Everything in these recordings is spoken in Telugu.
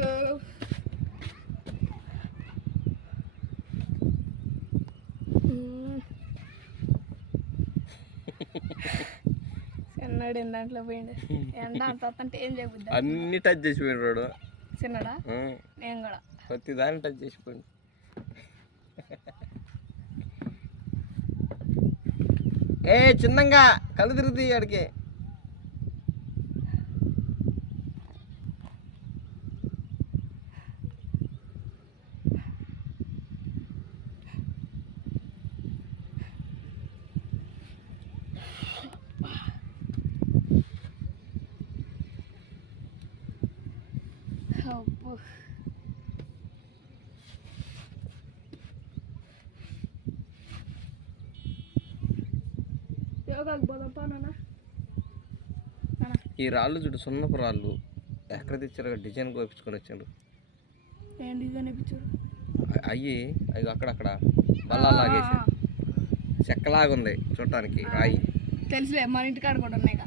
చిన్నడు దాంట్లో పోయిండు ఎండ అంత ఏం చేయబుద్ది అన్ని టచ్ చేసిపోయినాడు చిన్నడా నేను కూడా ప్రతి దాన్ని టచ్ చేసిపోయింది. ఏ చిన్నంగా కళ్ళు తిరుగుతాయి అడికి. ఈ రాళ్ళు చూడు, సున్నపు రాళ్ళు ఎక్కడ తెచ్చారు? డిజైన్ కోపించుకొని వచ్చారు. ఏం డిజైన్ ఇప్పించారు? అయ్యి అవి అక్కడక్కడ బల్లా లాగేసి చెక్కలాగా ఉంది చూడటానికి రాయి. తెలుసులే, మన ఇంటికాడ కూడా ఉన్నాయి.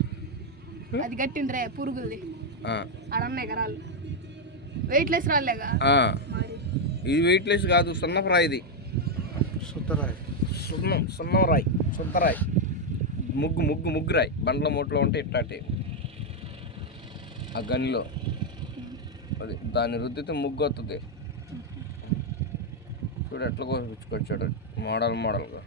అది గట్టిందిరే పురుగులది ఆడ ఉన్నాయి కదా రాళ్ళు. వెయిట్లెస్ రాళ్ళేగా. ఇది వెయిట్లెస్ కాదు, సున్నపు రాయి. ఇది సుత్తరాయి, సున్నం రాయి, సుత్తరాయి, ముగ్గు రాయి. బండ్ల మూటలో ఉంటే ఇట్లాంటి ఆ గనిలో అది దాన్ని రుద్దితే ముగ్గు వస్తుంది. చూడు ఎట్లా కోసుకొచ్చాడు మోడల్గా.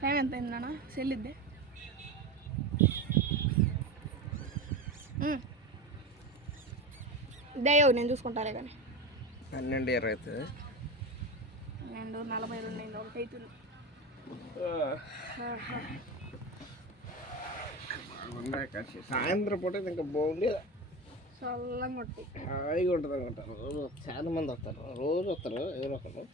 టైం ఎంత అయింది నాన్న? చెల్లిద్దే దయ్యో నేను చూసుకుంటారే కానీ 12:20 అవుతుంది. 12:42 అయింది, 1 అవుతుంది. సాయంత్రం పూట ఇంకా బాగుండేది. చల్లగా కొట్టి హాయిగా ఉంటుంది అనమాట. రోజు చాలా మంది వస్తారు, రోజు వస్తారు ఎవరో ఒకరు.